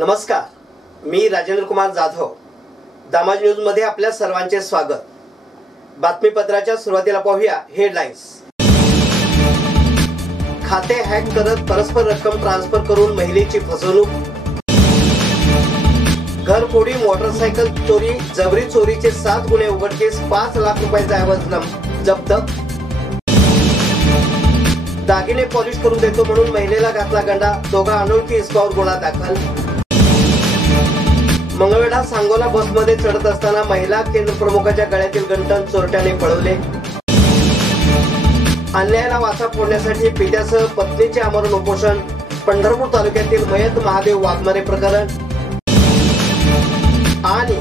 नमस्कार, मी राजेंद्र कुमार जाधव. दामाज न्यूज मध्ये आपल्या सर्वांचे स्वागत. बातमीपत्राच्या सुरुवातीला पाहूया हेडलाईन्स. खाते हॅक करत परस्पर रक्कम ट्रान्सफर करून महिलेची फसवणूक. घरफोडी, मोटरसायकल चोरी, जबरी चोरीचे 7 गुन्हे उघडकीस. 5 लाख रुपयांचा ऐवज जप्त. दागिने पॉलिश करून देतो म्हणून महिलेला घातला गंडा. दोघा अनोळखी इसमावर गुन्हा दाखल. मंगळवेढा सांगोला बसमध्ये चढत असताना महिला केंद्र प्रमुखाच्या गळ्यातील गंठण चोरट्याने पळवले. अन्यायाला वाचा फोडण्यासाठी पित्यासह पत्नीचे आमरण उपोषण. पंढरपूर तालुक्यातील मयत महादेव वाघमारे प्रकरण आणि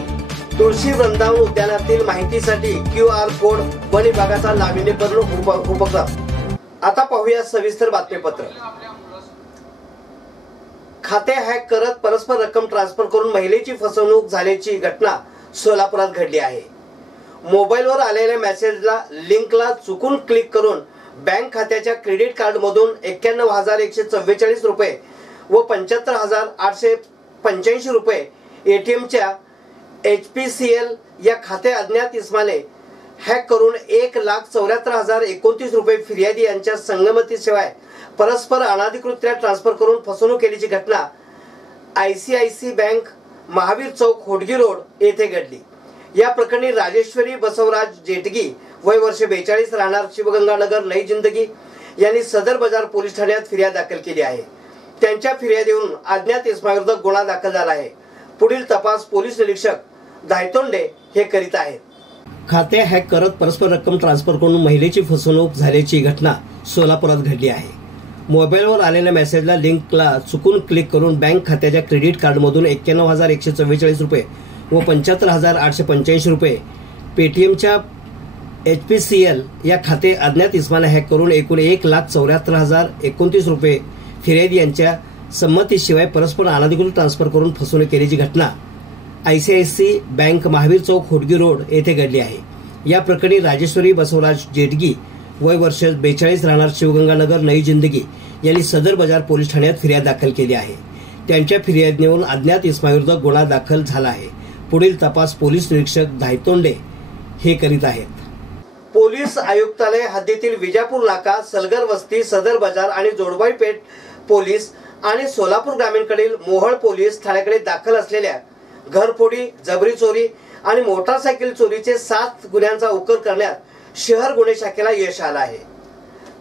तुळशी वृंदावन उद्यानातील माहितीसाठी QR कोड वन विभागाचा नाविन्यपूर्ण उपक्रम. आता पाहूया सविस्तर बातमीपत्र. खाते हॅक करत परस्पर रक्कम ट्रान्सफर करून महिलेची फसवणूक झाल्याची घटना सोलापुरात घडली आहे. मोबाईलवर आलेल्या मेसेजला लिंकला चुकून क्लिक करून बँक खात्याच्या क्रेडिट कार्ड मधून 91,144 रुपये व 75,885 रुपये ATMच्या HPCL या खाते अज्ञात इसमाने हॅक करून 1,74,029 रुपये फिर्यादी यांच्या संगमतीशिवाय परस्पर अनाधिकृतरित्या ट्रान्सफर करून फसवणूक केल्याची घटना ICICI बँक महावीर चौक होडगी रोड येथे घडली. या प्रकरणी राजेश्वरी बसवराज जेटगी वय वर्ष 42 राहणार शिवगंगानगर नई जिंदगी यांनी सदर बाजार पोलीस ठाण्यात फिर्याद दाखल केली आहे. त्यांच्या फिर्यादीवरून अज्ञात इसमाविरुद्ध गुन्हा दाखल झाला आहे. पुढील तपास पोलीस निरीक्षक धायतोंडे हे करीत आहेत. खाते हॅक करत परस्पर रक्कम ट्रान्सफर करून महिलेची फसवणूक झाल्याची घटना सोलापुरात घडली आहे. मोबाईलवर आलेल्या मेसेजला लिंकला चुकून क्लिक करून बँक खात्याच्या क्रेडिट कार्डमधून 91,144 रुपये व 75,885 रुपये पेटीएमच्या HPCL या खाते अज्ञात इसमाने हॅक करून एकूण 1,74,029 रुपये फिर्यादी यांच्या संमतीशिवाय परस्पर अनाधिकृत ट्रान्सफर करून फसवणूक केल्याची घटना ICICI बँक महावीर चौक होडगी रोड येथे घडली आहे. या प्रकरणी राजेश्वरी बसवराज जेटगी वय वर्ष 42 राहणार शिवगंगानगर नई जिंदगी यांनी सदर बाजार पोलीस ठाण्यात फिर्याद दाखल केली आहे. त्यांच्या फिर्यादीवरून अज्ञात इसमाविरुद्ध गुन्हा दाखल झाला आहे. पुढील तपास पोलीस निरीक्षक धायतोंडे हे करीत आहेत. पोलीस आयुक्तालय हद्दीतील विजापूर नाका, सलगर वस्ती, सदर बाजार आणि जोडबाई पेठ पोलीस आणि सोलापूर ग्रामीणकडील मोहळ पोलीस ठाण्याकडे दाखल असलेल्या घरफोडी, जबरी चोरी आणि मोटारसायकल चोरीचे 7 गुन्ह्यांचा उकर करण्यात शहर गुन्हे शाखेला यश आलं आहे.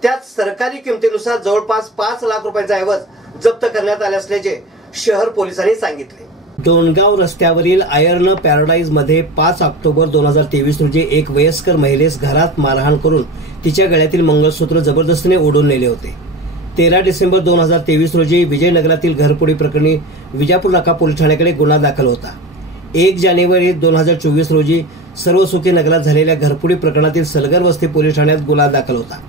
त्यात सरकारी किमतीनुसार जवळपास 5 लाख रुपयांचा ऐवज जप्त करण्यात आले असल्याचे शहर पोलिसांनी सांगितले. डोणगाव रस्त्यावरील आयर्न पॅराडाईज मध्ये 5 ऑक्टोबर 2023 रोजी एक वयस्कर महिलेस घरात मारहाण करून तिच्या गळ्यातील मंगळसूत्र जबरदस्तीने ओढून नेले होते. 13 डिसेंबर 2023 रोजी विजयनगरातील घरफोडी प्रकरणी विजापूर नाका पोलीस ठाण्याकडे गुन्हा दाखल होता. 1 जानेवारी 2024 रोजी सर्वसुखी नगरात झालेल्या घरफोडी प्रकरणातील सलगर वस्ती पोलीस ठाण्यात गुन्हा दाखल होता.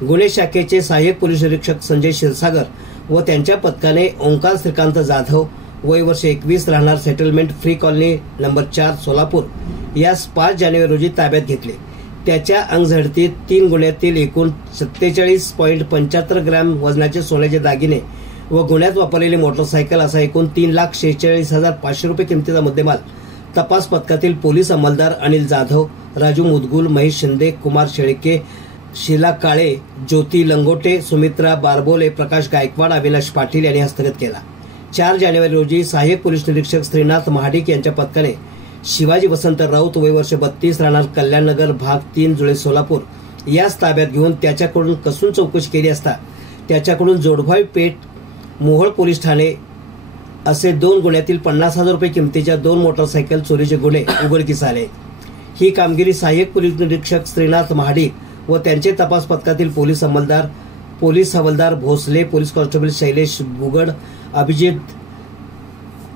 गुन्हे शाखेचे सहाय्यक पोलीस निरीक्षक संजय क्षीरसागर व त्यांच्या पथकाने ओंकार श्रीकांत जाधव वय वर्ष 21 राहणार settlement free colony number 4 Solapur यास 5 जानेवारी रोजी ताब्यात घेतले. त्याच्या अंगझडतीत 3 गुन्ह्यातील एकूण 47.75 ग्रॅम वजनाचे सोन्याचे दागिने व गुन्ह्यात वापरलेली मोटरसायकल असा एकूण 3,46,500 रुपये किमतीचा मुद्देमाल तपास पथकातील पोलीस अंमलदार अनिल जाधव, राजू मुदगुल, महेश शिंदे, कुमार शेळके, शीला काळे, ज्योती लंगोटे, सुमित्रा बारबोले, प्रकाश गायकवाड, अविनाश पाटील यांनी हस्तगत केला. 4 जानेवारी रोजी सहाय्यक पोलीस निरीक्षक श्रीनाथ महाडिक यांच्या पथकाने शिवाजी वसंत राऊत वय वर्ष 32 राहणार कल्याणनगर भाग 3 जुळे सोलापूर यास ताब्यात घेऊन त्याच्याकडून कसून चौकशी केली असता त्याच्याकडून जोडभाई पेठ मोहोळ पोलीस ठाणे असे 2 गुन्ह्यातील 50,000 रुपये किमतीच्या 2 मोटरसायकल चोरीचे गुन्हे उघडकीस आले. ही कामगिरी सहाय्यक पोलीस निरीक्षक श्रीनाथ महाडिक व त्यांचे तपास पथकातील पोलीस हवालदार भोसले, पोलीस कॉन्स्टेबल शैलेश बुगड, अभिजित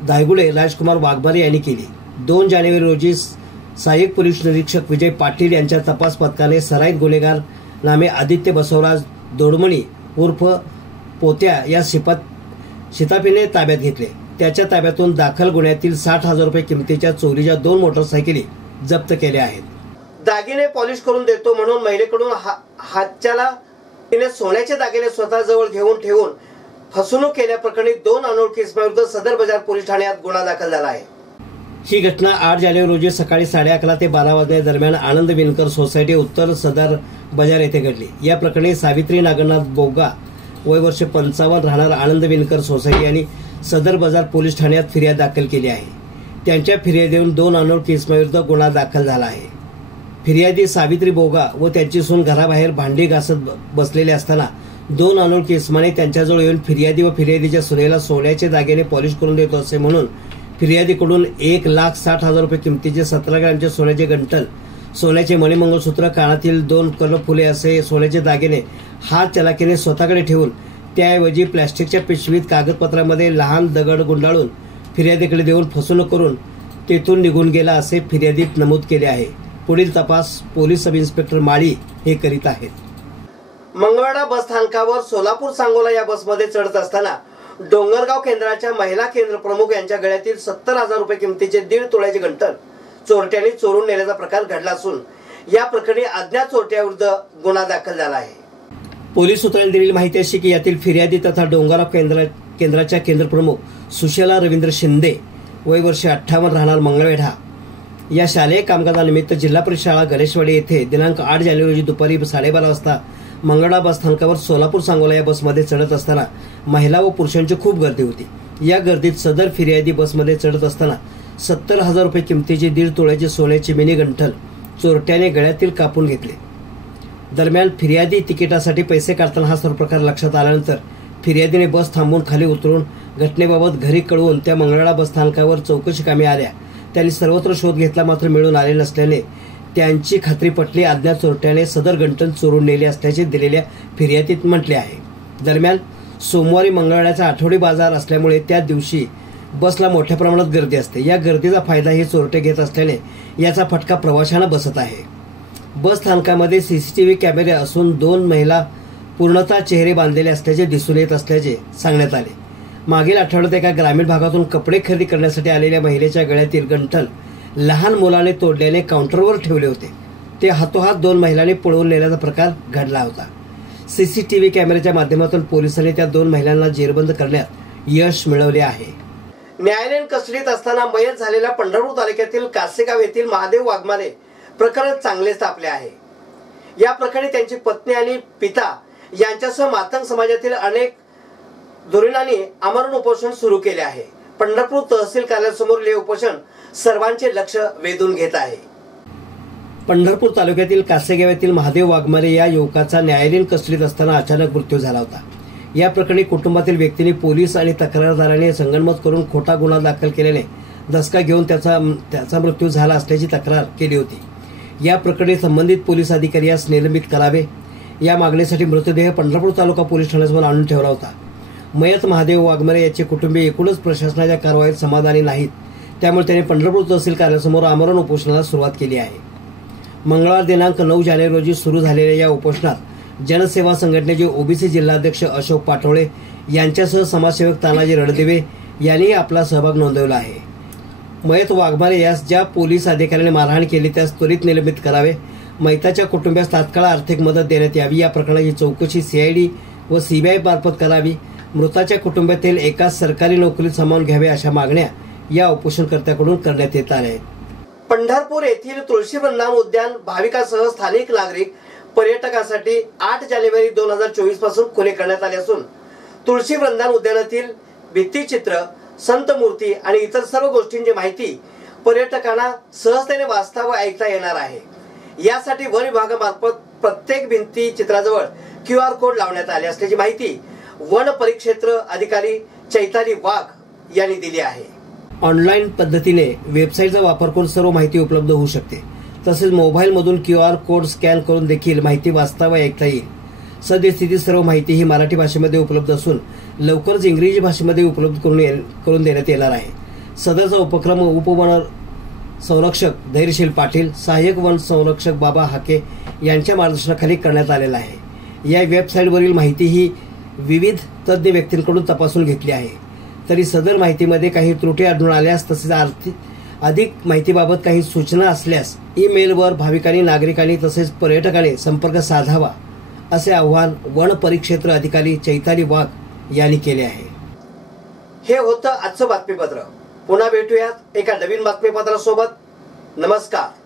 दायगुडे, राजकुमार वाघमारे यांनी केली. 2 जानेवारी रोजी सहाय्यक पोलीस निरीक्षक विजय पाटील यांच्या तपास पथकाने सराईत गुन्हेगार नामे आदित्य बसवराज दोडमणी उर्फ पोत्या या शिताफीने ताब्यात घेतले. त्याच्या ताब्यातून दाखल गुन्ह्यातील 60,000 रुपये किमतीच्या चोरीच्या 2 मोटरसायकली जप्त केल्या आहेत. दागिने पॉलिश करून देतो म्हणून महिलेकडून हातच्याला तिने सोन्याचे दागिने स्वतःजवळ घेऊन ठेवून फसवणूक केल्याप्रकरणी 2 अनोळखी इसमाविरुद्ध सदर बाजार पोलीस ठाण्यात गुन्हा दाखल झाला आहे। ही घटना 8 जानेवारी रोजी सकाळी 11:30 ते 12 वाजल्या दरम्यान आनंद विणकर सोसायटी उत्तर सदर बाजार येथे घडली। या प्रकरणी सावित्री नागनाथ बोगा वय वर्ष 55 राहणार आनंद विणकर सोसायटी यांनी सदर बाजार पोलीस ठाण्यात फिर्याद दाखल केली आहे। त्यांच्या फिर्यादीवरून 2 अनोळखी इसमाविरुद्ध गुन्हा दाखल झाला आहे। फिर्यादी सावित्री बोगा व त्यांची सून घराबाहेर भांडी घासत बसलेले असताना 2 अनोळखी इसमाने त्यांच्याजवळ येऊन फिर्यादी व फिर्यादीच्या सुनेला सोन्याचे दागिने पॉलिश करून देतो असे म्हणून फिर्यादीकडून 1,60,000 रुपये किमतीचे 17 ग्रॅमचे सोन्याचे गंटल, सोन्याचे मणिमंगळसूत्र, कानातील 2 कर्णफुले असे सोन्याचे दागिने हात चलाकीने स्वतःकडे ठेवून त्याऐवजी प्लॅस्टिकच्या पिशवीत कागदपत्रामध्ये लहान दगड गुंडाळून फिर्यादीकडे देऊन फसवणूक करून तेथून निघून गेला असे फिर्यादीत नमूद केले आहे। पुढील तपास पोलीस सब इन्स्पेक्टर माळी हे करीत आहेत। मंगळवेढा बस स्थानकावर सोलापूर सांगोला या बसमध्ये चढत असताना डोंगरगाव केंद्राच्या महिला केंद्र प्रमुख यांच्या गळ्यातील 70,000 रुपये किमतीचे 1.5 तोळ्याचे गंटल चोरट्यांनी चोरून नेल्याचा प्रकार घडला असून या प्रकरणी अज्ञात चोरट्याविरुद्ध गुन्हा दाखल झाला आहे। पोलीस सूत्रांनी दिलेली माहिती अशी की यातील फिर्यादी तथा डोंगरगाव केंद्राच्या केंद्र प्रमुख सुशेला रवींद्र शिंदे वय वर्ष 58 राहणार मंगळवेढा या शालेय कामकाजानिमित्त जिल्हा परिषद शाळा गणेशवाडी येथे दिनांक 8 जानेवारी रोजी दुपारी 12:30 वाजता मंगळवेढा बस स्थानकावर सोलापूर सांगोला या बसमध्ये चढत असताना महिला व पुरुषांची खूप गर्दी होती। या गर्दीत सदर फिर्यादी बसमध्ये चढत असताना 70,000 रुपये किमतीचे 1.5 तोळ्याचे सोन्याचे मिनी गंठल चोरट्याने गळ्यातील कापून घेतले। दरम्यान फिर्यादी तिकिटासाठी पैसे काढताना हा सर्व प्रकार लक्षात आल्यानंतर फिर्यादीने बस थांबवून खाली उतरून घटनेबाबत घरी कळवून त्या मंगळवेढा बस स्थानकावर चौकशी कामी आल्या। त्यांनी सर्वत्र शोध घेतला मात्र मिळून आले नसल्याने त्यांची खात्री पटली। अज्ञात चोरट्याने सदर गंटल चोरून नेले असल्याचे दिलेल्या फिर्यादीत म्हटले आहे। दरम्यान सोमवारी मंगळवेढ्याचा आठवडी बाजार असल्यामुळे त्या दिवशी बसला मोठ्या प्रमाणात गर्दी असते। या गर्दीचा फायदा हे चोरटे घेत असल्याने याचा फटका प्रवाशांना बसत आहे। बस स्थानकामध्ये सीसीटीव्ही कॅमेरे असून 2 महिला पूर्णतः चेहरे बांधलेले असल्याचे दिसून येत असल्याचे सांगण्यात आले। मागील आठवड्यात एका ग्रामीण भागातून कपडे खरेदी करण्यासाठी आलेल्या महिलेच्या गळ्यातील गंठल लहान मुलाने तोडल्याने काउंटरवर ठेवले होते। ते हातोहात 2 महिलांनी पळवून नेल्याचा प्रकार घडला होता। सीसीटीव्ही कॅमेऱ्याच्या माध्यमातून पोलिसांनी त्या 2 महिलांना जेरबंद करण्यात यश मिळवले आहे। न्यायालयीन कस्टडीत असताना मयत झालेल्या पंढरपूर तालुक्यातील कासेगाव येथील महादेव वाघमारे प्रकरण चांगलेच तापले आहे। या प्रकरणी त्यांची पत्नी आणि पिता यांच्यासह मातंग समाजातील अनेक धुरीणांनी आमरण उपोषण सुरू केले आहे। पंढरपूर तहसील कार्यालयासमोर हे उपोषण सर्वांचे लक्ष वेधून घेत आहे। पंढरपूर तालुक्यातील कासेगाव येथील महादेव वाघमारे या युवकाचा न्यायालयीन कस्टडीत असताना अचानक मृत्यू झाला होता। या प्रकरणी कुटुंबातील व्यक्तींनी पोलीस आणि तक्रारदाराने संगनमत करून खोटा गुन्हा दाखल केल्याने दसका घेऊन त्याचा मृत्यू झाला असल्याची तक्रार केली होती। या प्रकरणी संबंधित पोलीस अधिकारी यास निलंबित करावे या मागणीसाठी मृतदेह पंढरपूर तालुका पोलीस ठाण्यासमोर आणून ठेवला होता। मयत महादेव वाघमारे याचे कुटुंबीय एकूणच प्रशासनाच्या कारवाईत समाधानी नाहीत, त्यामुळे त्यांनी पंढरपूर तहसील कार्यालयासमोर आमरण उपोषणाला सुरुवात केली आहे। मंगळवार दिनांक 9 जानेवारी रोजी सुरू झालेल्या या उपोषणात जनसेवा संघटनेचे ओबीसी जिल्हाध्यक्ष अशोक पाटोळे यांच्यासह समाजसेवक तानाजी रणदिवे यांनी आपला सहभाग नोंदवला आहे। मयत वाघमारे यास ज्या पोलीस अधिकाऱ्याने मारहाण केली त्यास त्वरित निलंबित करावे, मयताच्या कुटुंबियास तात्काळ आर्थिक मदत देण्यात यावी, या प्रकरणाची चौकशी सीआयडी व सीबीआय मार्फत करावी, मृताच्या कुटुंबातील एकाच सरकारी नोकरीत सामावून घ्यावे अशा मागण्या या उपोषणकर्त्याकडून करण्यात येत आहेत। पंढरपूर येथील तुळशी वृंदावन उद्यान भाविकांसह स्थानिक नागरिक पर्यटकांसाठी 8 जानेवारी 2024 पासून खुले करण्यात आले असून तुळशी वृंदावन उद्यानातील भित्तिचित्र, संत मूर्ती आणि इतर सर्व गोष्टींची माहिती पर्यटकांना सहजतेने वाचता व ऐकता येणार आहे। यासाठी वन विभागामार्फत प्रत्येक भिंती चित्राजवळ QR कोड लावण्यात आले असल्याची माहिती वन परिक्षेत्र अधिकारी चैताली वाघ यांनी दिली आहे। ऑनलाईन पद्धतीने वेबसाईटचा वापर करून सर्व माहिती उपलब्ध होऊ शकते। तसेच मोबाईल मधून QR कोड स्कॅन करून देखील माहिती वाचता व ऐकता येईल। सद्यस्थितीत सर्व माहिती ही मराठी भाषेमध्ये उपलब्ध असून लवकरच इंग्रजी भाषेमध्ये उपलब्ध करून देण्यात येणार आहे। सदरचा उपक्रम उपवन संरक्षक धैर्यशील पाटील, सहाय्यक वन संरक्षक बाबा हाके यांच्या मार्गदर्शनाखाली करण्यात आलेला आहे। या वेबसाईटवरील माहिती ही विविध तज्ञ व्यक्तींकडून तपासून घेतली आहे। तरी सदर माहितीमध्ये काही त्रुटी आढळून आल्यास तसेच अधिक माहितीबाबत काही सूचना असल्यास ईमेलवर भाविकांनी, नागरिकांनी तसेच पर्यटकांनी संपर्क साधावा असे आवाहन वन परिक्षेत्र अधिकारी चैताली वाघ यांनी केले आहे. हे होतं आजचं बातमीपत्र. पुन्हा भेटूयात एका नवीन बातमीपत्रासोबत. नमस्कार.